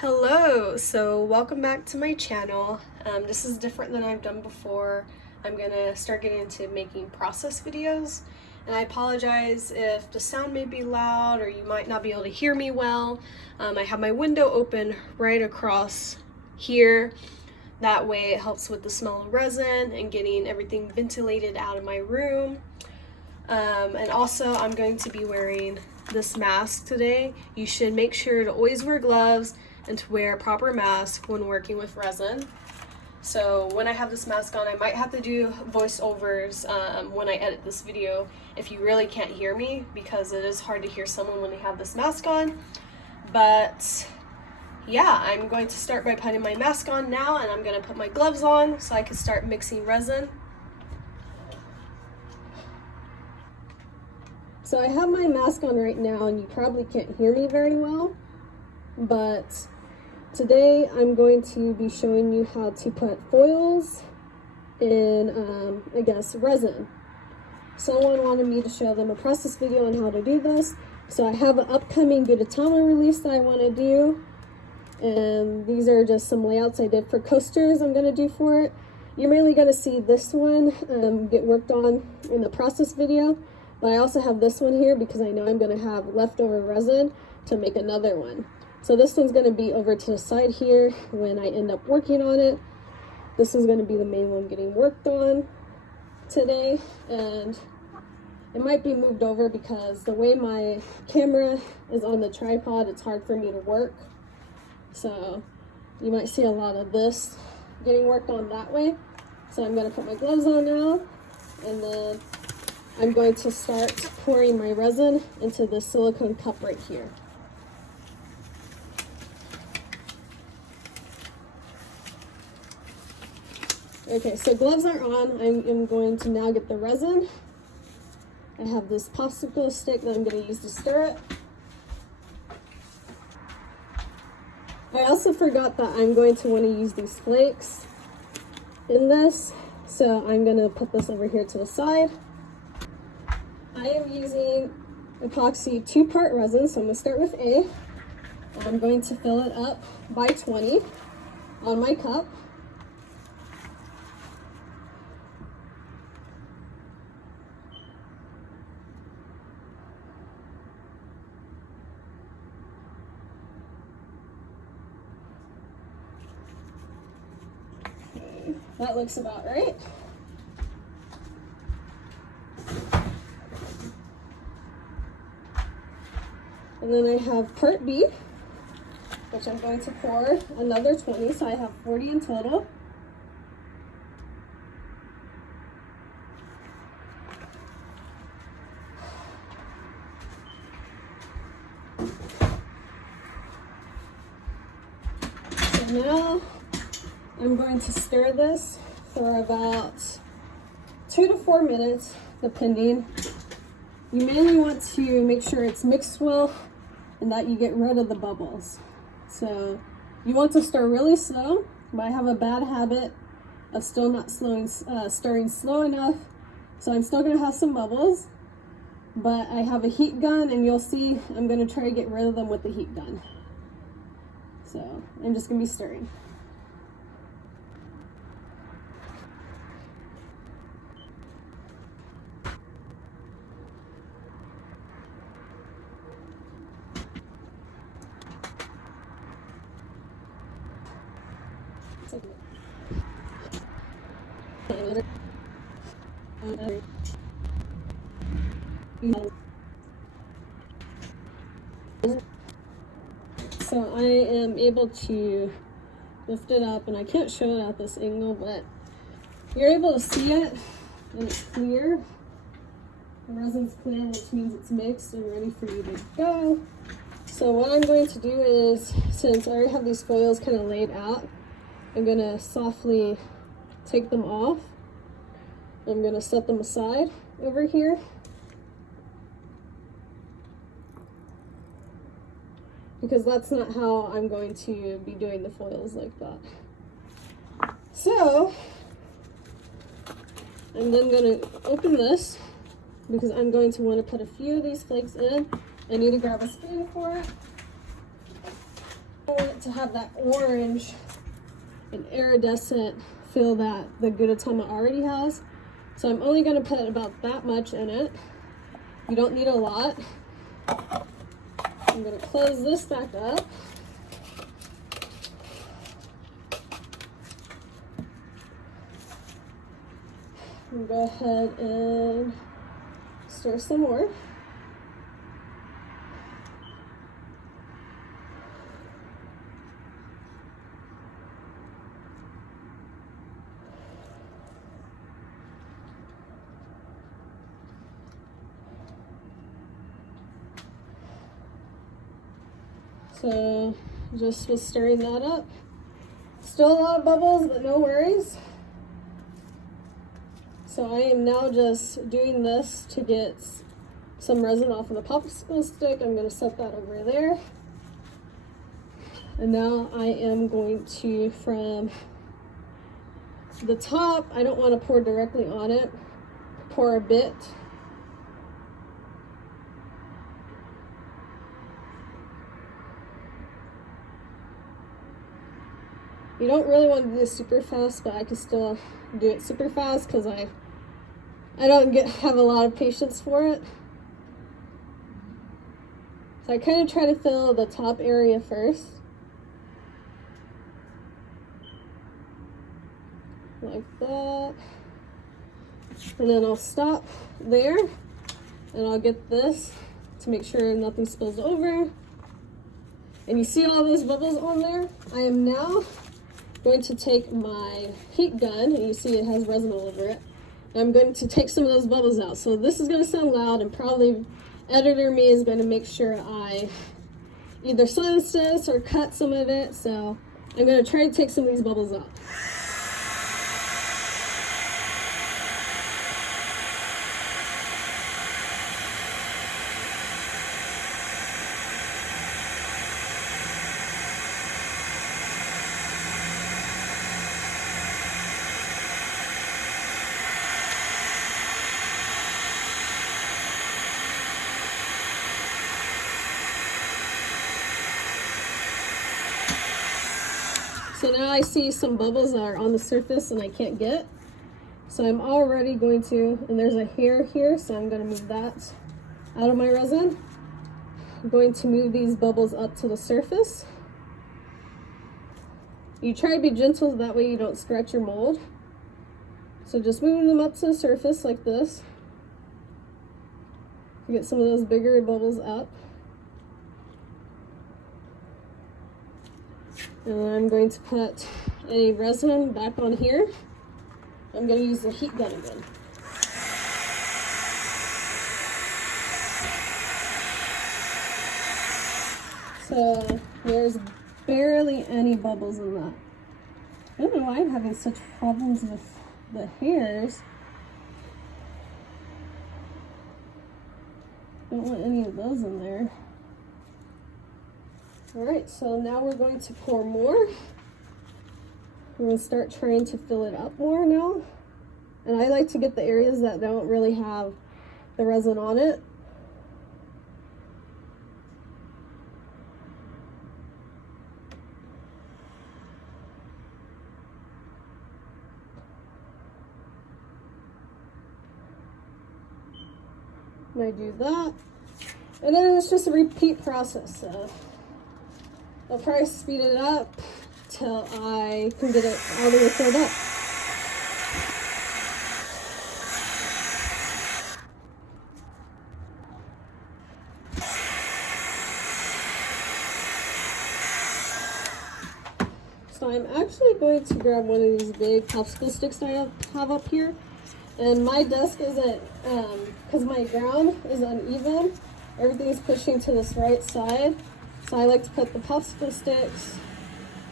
Hello, so welcome back to my channel. This is different than I've done before. I'm gonna start getting into making process videos, and I apologize if the sound may be loud or you might not be able to hear me well. I have my window open right across here. That way it helps with the smell of resin and getting everything ventilated out of my room. And also I'm going to be wearing this mask today. You should make sure to always wear gloves and to wear a proper mask when working with resin. So when I have this mask on, I might have to do voiceovers when I edit this video if you really can't hear me, because it is hard to hear someone when they have this mask on. But yeah, I'm going to start by putting my mask on now, and I'm going to put my gloves on so I can start mixing resin. So I have my mask on right now, and you probably can't hear me very well, but today I'm going to be showing you how to put foils in, resin. Someone wanted me to show them a process video on how to do this, so I have an upcoming gudetama release that I want to do, and these are just some layouts I did for coasters I'm going to do for it. You're mainly going to see this one get worked on in the process video, but I also have this one here because I know I'm going to have leftover resin to make another one. So this one's going to be over to the side here when I end up working on it. This is going to be the main one getting worked on today, and it might be moved over because the way my camera is on the tripod, it's hard for me to work. So you might see a lot of this getting worked on that way. So I'm going to put my gloves on now, and then I'm going to start pouring my resin into this silicone cup right here. Okay, so gloves are on. I am going to now get the resin. I have this popsicle stick that I'm going to use to stir it. I also forgot that I'm going to want to use these flakes in this, so I'm going to put this over here to the side. I am using epoxy 2-part resin, so I'm going to start with A. I'm going to fill it up by 20 on my cup. That looks about right. And then I have part B, which I'm going to pour another 20, so I have 40 in total. So now I'm going to stir this for about 2 to 4 minutes, depending. You mainly want to make sure it's mixed well and that you get rid of the bubbles. So you want to stir really slow, but I have a bad habit of still not stirring slow enough. So I'm still gonna have some bubbles, but I have a heat gun, and you'll see I'm gonna try to get rid of them with the heat gun. So I'm just gonna be stirring. So I am able to lift it up, and I can't show it at this angle, but you're able to see it, and it's clear. The resin's clear, which means it's mixed and ready for you to go. So what I'm going to do is, since I already have these foils kind of laid out, I'm going to softly take them off. I'm going to set them aside over here. Because that's not how I'm going to be doing the foils like that. So I'm then going to open this, because I'm going to want to put a few of these flakes in. I need to grab a spoon for it. I want it to have that orange and iridescent feel that the gudetama already has. So I'm only going to put about that much in it. You don't need a lot. I'm going to close this back up. And go ahead and stir some more. So just was stirring that up. Still a lot of bubbles, but no worries. So I am now just doing this to get some resin off of the popsicle stick. I'm going to set that over there. And now I am going to, from the top, I don't want to pour directly on it, pour a bit. You don't really want to do this super fast, but I can still do it super fast because I don't have a lot of patience for it. So I kind of try to fill the top area first. Like that. And then I'll stop there and I'll get this to make sure nothing spills over. And you see all those bubbles on there? I am now going to take my heat gun, and you see it has resin all over it. I'm going to take some of those bubbles out. So this is going to sound loud, and probably editor me is going to make sure I either silence this or cut some of it. So I'm going to try to take some of these bubbles out. So now I see some bubbles that are on the surface and I can't get. So I'm already going to, and there's a hair here, so I'm going to move that out of my resin. I'm going to move these bubbles up to the surface. You try to be gentle, that way you don't stretch your mold. So just moving them up to the surface like this. You get some of those bigger bubbles up. And then I'm going to put a resin back on here. I'm going to use the heat gun again. So there's barely any bubbles in that. I don't know why I'm having such problems with the hairs. Don't want any of those in there. Alright, so now we're going to pour more. We're going to start trying to fill it up more now. And I like to get the areas that don't really have the resin on it. And I do that. And then it's just a repeat process. I'll probably speed it up till I can get it all the way filled up. So I'm actually going to grab one of these big popsicle sticks that I have up here. And my desk isn't, because my ground is uneven, everything is pushing to this right side. So I like to put the popsicle sticks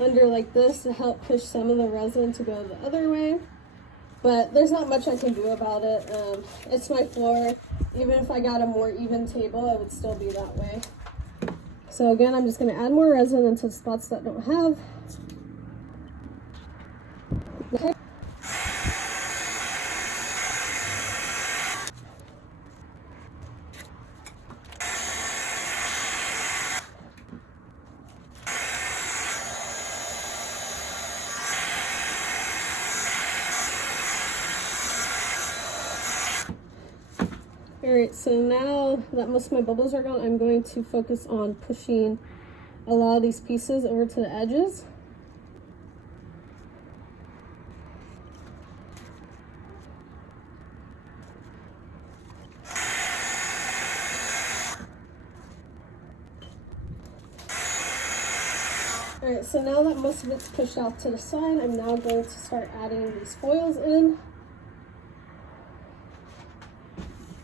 under like this to help push some of the resin to go the other way. But there's not much I can do about it. It's my floor. Even if I got a more even table, it would still be that way. So again, I'm just going to add more resin into the spots that don't have. Okay. Alright, so now that most of my bubbles are gone, I'm going to focus on pushing a lot of these pieces over to the edges. Alright, so now that most of it's pushed off to the side, I'm now going to start adding these foils in.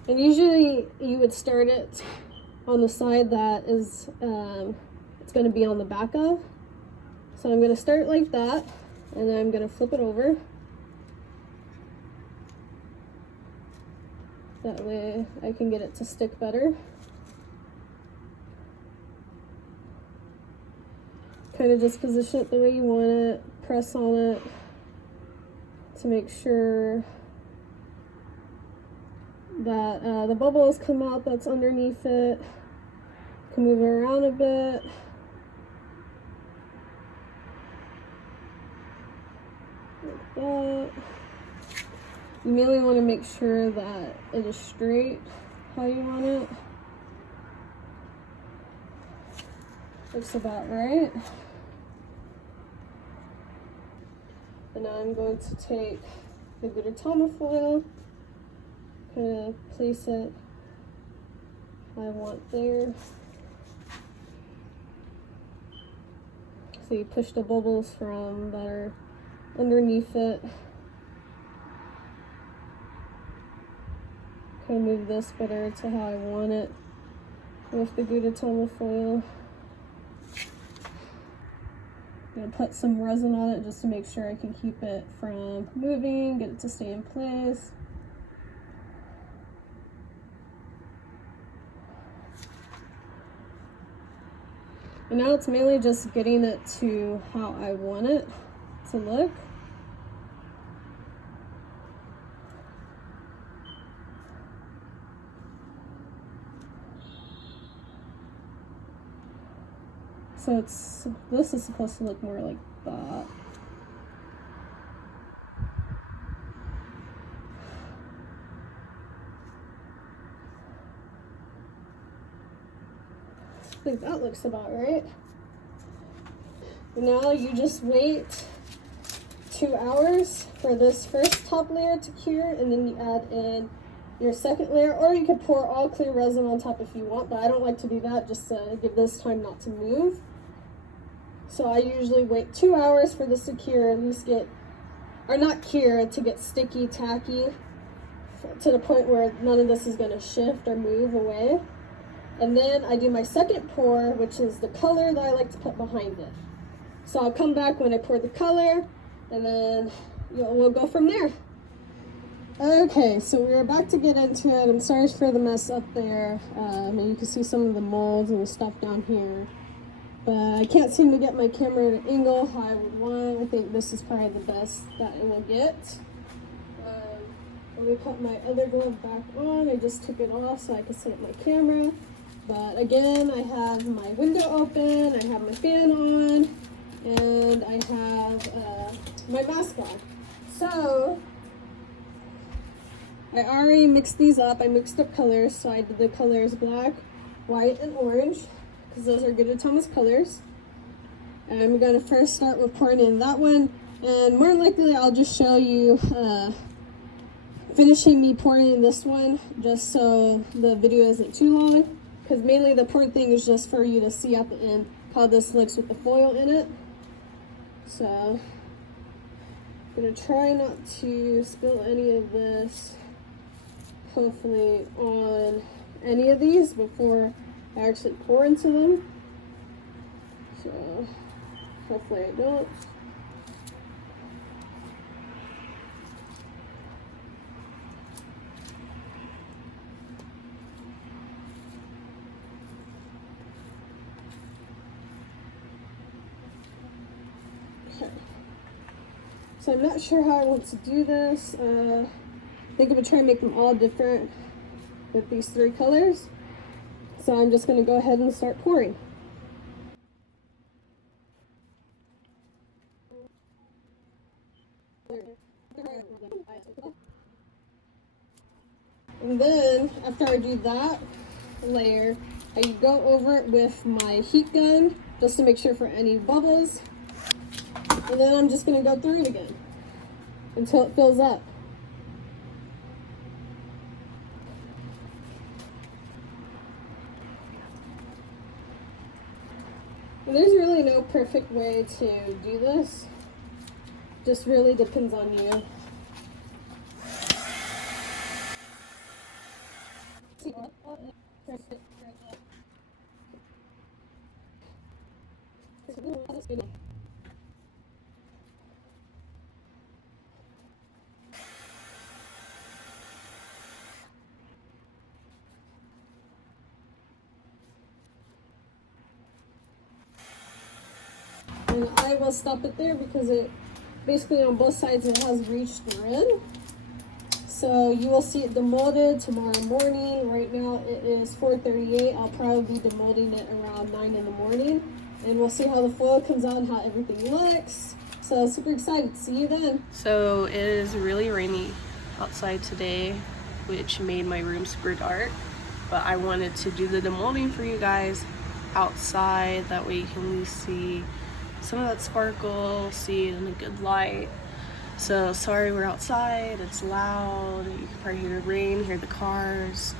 And usually you would start it on the side that is it's going to be on the back of. So I'm going to start like that, and then I'm going to flip it over. That way I can get it to stick better. Kind of just position it the way you want it, press on it to make sure that the bubbles come out that's underneath it. You can move it around a bit. Like that. You mainly want to make sure that it is straight how you want it. Looks about right. And now I'm going to take the gudetama foil, kind of place it how I want there. So you push the bubbles from that are underneath it. Kind of move this better to how I want it with the gudetama foil. I'm going to put some resin on it just to make sure I can keep it from moving, get it to stay in place. And now it's mainly just getting it to how I want it to look. So this is supposed to look more like that. I think that looks about right. Now you just wait 2 hours for this first top layer to cure, and then you add in your second layer, or you could pour all clear resin on top if you want, but I don't like to do that, just to give this time not to move. So I usually wait 2 hours for this to cure, at least get, or not cure, to get sticky, tacky, to the point where none of this is going to shift or move away. And then I do my second pour, which is the color that I like to put behind it. So I'll come back when I pour the color, and then we'll go from there. Okay, so we're about to get into it. I'm sorry for the mess up there. And you can see some of the molds and the stuff down here. But I can't seem to get my camera at an angle how I would want. I think this is probably the best that it will get. Let me put my other glove back on. I just took it off so I could set up my camera. But again, I have my window open, I have my fan on, and I have my mask on. So I already mixed these up. I mixed up colors, so I did the colors black, white, and orange, because those are gudetama's colors. And I'm going to first start with pouring in that one, and more likely I'll just show you finishing me pouring in this one, just so the video isn't too long, because mainly the pouring thing is just for you to see at the end how this looks with the foil in it. So I'm going to try not to spill any of this, hopefully, on any of these before I actually pour into them. So hopefully I don't. Okay. So I'm not sure how I want to do this. I think I'm going to try and make them all different with these 3 colors. So I'm just going to go ahead and start pouring. And then after I do that layer, I go over it with my heat gun just to make sure for any bubbles. And then I'm just going to go through it again until it fills up. And there's really no perfect way to do this. Just really depends on you. And I will stop it there because it basically on both sides it has reached the rim. So you will see it demolded tomorrow morning. Right now it is 4:38. I'll probably be demolding it around 9 in the morning. And we'll see how the foil comes out and how everything looks. So super excited. See you then. So it is really rainy outside today, which made my room super dark. But I wanted to do the demolding for you guys outside. That way you can at least see some of that sparkle, see it in a good light. So sorry we're outside, it's loud, you can probably hear the rain, hear the cars,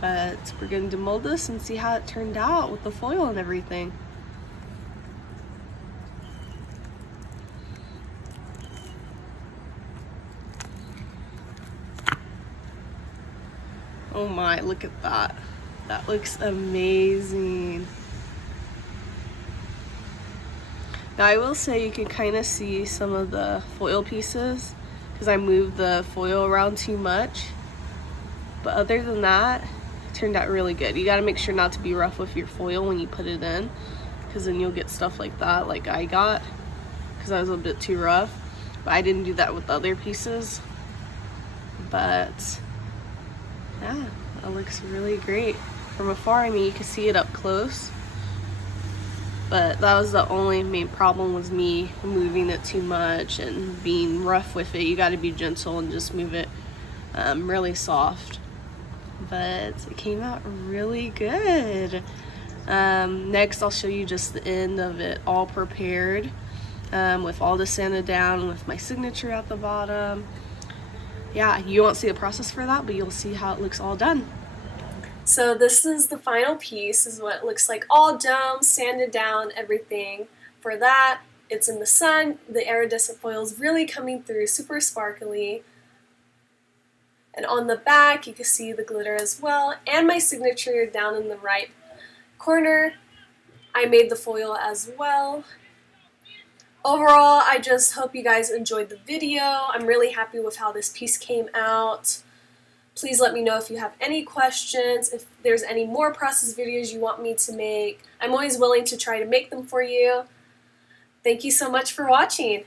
but we're gonna demold this and see how it turned out with the foil and everything. Oh my, look at that. That looks amazing. Now I will say you can kind of see some of the foil pieces because I moved the foil around too much. But other than that, it turned out really good. You got to make sure not to be rough with your foil when you put it in, because then you'll get stuff like that, like I got, because I was a bit too rough. But I didn't do that with the other pieces. But yeah, it looks really great. From afar, I mean, you can see it up close. But that was the only main problem, was me moving it too much and being rough with it. You got to be gentle and just move it really soft. But it came out really good. Next, I'll show you just the end of it all prepared with all the sanded down with my signature at the bottom. Yeah, you won't see the process for that, but you'll see how it looks all done. So this is the final piece. This is what it looks like, all done, sanded down, everything. For that, it's in the sun. The iridescent foil is really coming through, super sparkly. And on the back, you can see the glitter as well, and my signature down in the right corner. I made the foil as well. Overall, I just hope you guys enjoyed the video. I'm really happy with how this piece came out. Please let me know if you have any questions, if there's any more process videos you want me to make. I'm always willing to try to make them for you. Thank you so much for watching.